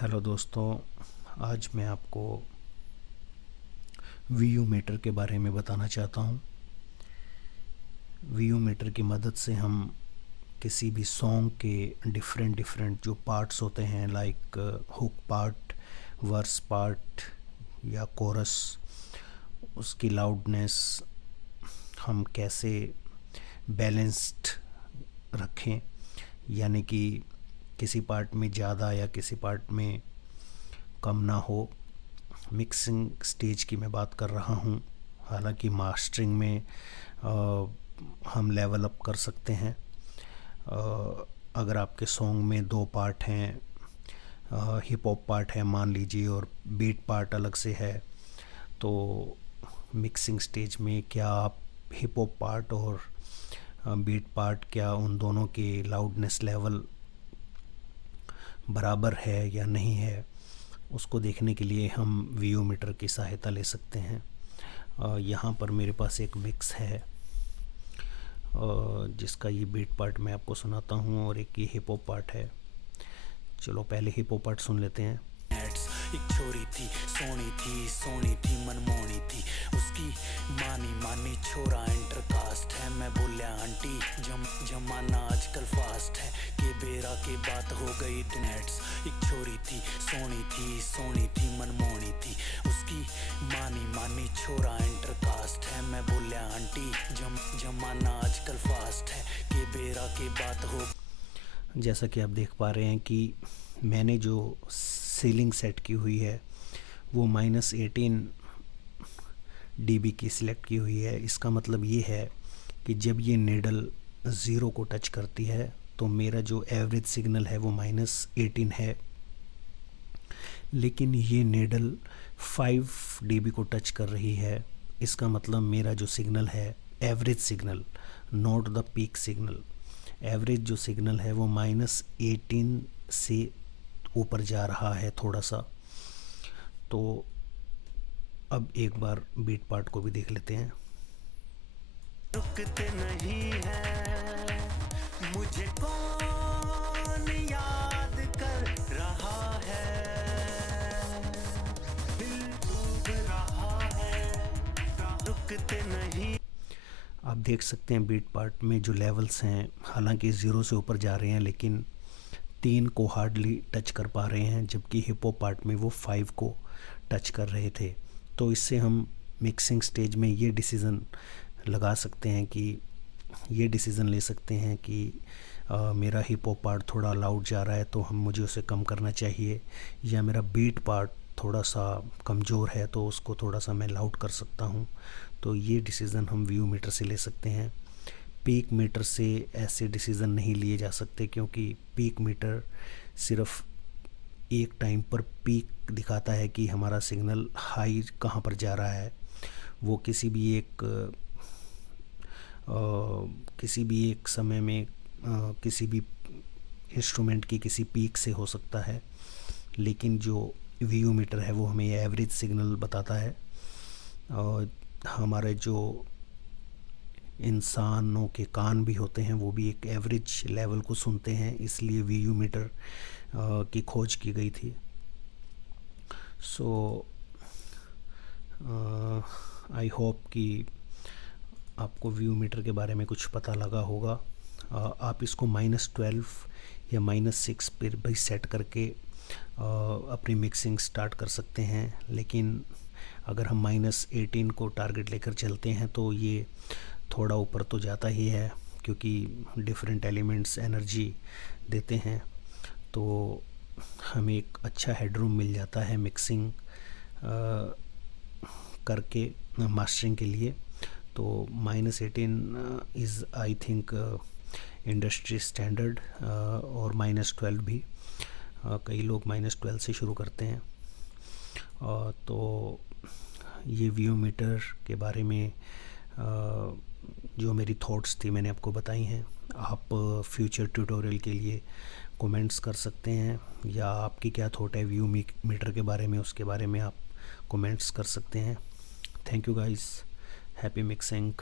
Hello दोस्तों, आज मैं आपको वीयू मीटर के बारे में बताना चाहता हूँ। वीयू मीटर की मदद से हम किसी भी सॉन्ग के डिफरेंट डिफरेंट जो पार्ट्स होते हैं, like hook part, verse part या कोरस, उसकी लाउडनेस हम कैसे बैलेंस्ड रखें, यानी कि किसी पार्ट में ज़्यादा या किसी पार्ट में कम ना हो। मिक्सिंग स्टेज की मैं बात कर रहा हूँ। हालांकि मास्टरिंग में हम लेवल अप कर सकते हैं। अगर आपके सॉन्ग में दो पार्ट हैं, हिप हॉप पार्ट है मान लीजिए और बीट पार्ट अलग से है, तो मिक्सिंग स्टेज में क्या आप हिप हॉप पार्ट और बीट पार्ट, क्या उन दोनों के लाउडनेस लेवल बराबर है या नहीं है, उसको देखने के लिए हम वीयू मीटर की सहायता ले सकते हैं। यहाँ पर मेरे पास एक मिक्स है जिसका ये बीट पार्ट मैं आपको सुनाता हूँ और एक ये हिप हॉप पार्ट है। चलो पहले हिप हॉप पार्ट सुन लेते हैं। एक छोरी थी, सोनी थी मनमोहनी थी, उसकी मानी मानी छोरा इंटरकास्ट है। मैं बोलिया आंटी जमाना आजकल फास्ट है, के बेरा के बात हो गई नेट्स। एक छोरी थी, सोनी थी मनमोहनी थी, उसकी मानी मानी छोरा इंटरकास्ट है। मैं बोलिया आंटी जमाना आजकल फास्ट है, के बेरा के बात हो। जैसा कि आप देख पा रहे हैं कि मैंने जो सीलिंग सेट की हुई है वो -18 dB की सिलेक्ट की हुई है। इसका मतलब ये है कि जब ये नीडल ज़ीरो को टच करती है तो मेरा जो एवरेज सिग्नल है वो -18 है, लेकिन ये नीडल 5 dB को टच कर रही है। इसका मतलब मेरा जो सिग्नल है, average signal, not the peak signal, average जो सिग्नल है वो -18 से ऊपर जा रहा है थोड़ा सा। तो अब एक बार बीट पार्ट को भी देख लेते हैं। रुकते नहीं है, मुझे कौन याद कर रहा है, दिल डूब रहा है, रुकते नहीं। आप देख सकते हैं बीट पार्ट में जो लेवल्स हैं, हालांकि 0 से ऊपर जा रहे हैं लेकिन 3 को हार्डली टच कर पा रहे हैं, जबकि हिप हॉप पार्ट में वो 5 को टच कर रहे थे। तो इससे हम मिक्सिंग स्टेज में ये डिसीज़न लगा सकते हैं कि ये डिसीज़न ले सकते हैं कि मेरा हिप हॉप पार्ट थोड़ा लाउड जा रहा है तो मुझे उसे कम करना चाहिए, या मेरा बीट पार्ट थोड़ा सा कमज़ोर है तो उसको थोड़ा सा मैं लाउड कर सकता हूँ। तो ये डिसीज़न हम व्यू मीटर से ले सकते हैं। पीक मीटर से ऐसे डिसीज़न नहीं लिए जा सकते, क्योंकि पीक मीटर सिर्फ एक टाइम पर पीक दिखाता है कि हमारा सिग्नल हाई कहाँ पर जा रहा है। वो किसी भी एक समय में किसी भी इंस्ट्रूमेंट की किसी पीक से हो सकता है, लेकिन जो वीयू मीटर है वो हमें एवरेज सिग्नल बताता है। और हमारे जो इंसानों के कान भी होते हैं वो भी एक एवरेज लेवल को सुनते हैं, इसलिए वीयू मीटर की खोज की गई थी। सो आई होप कि आपको व्यू मीटर के बारे में कुछ पता लगा होगा। आप इसको -12 या -6 पर भी सेट करके अपनी मिक्सिंग स्टार्ट कर सकते हैं, लेकिन अगर हम -18 को टारगेट लेकर चलते हैं तो ये थोड़ा ऊपर तो जाता ही है, क्योंकि डिफरेंट एलिमेंट्स एनर्जी देते हैं, तो हमें एक अच्छा हेडरूम मिल जाता है मिक्सिंग करके मास्टरिंग के लिए। तो -18 is I think industry standard, और -12 भी। कई लोग -12 से शुरू करते हैं। तो ये व्यू मीटर के बारे में जो मेरी थॉट्स थी मैंने आपको बताई हैं। आप फ्यूचर ट्यूटोरियल के लिए कमेंट्स कर सकते हैं, या आपकी क्या थॉट है व्यू मीटर के बारे में, उसके बारे में आप कमेंट्स कर सकते हैं। Thank you guys, happy mixing.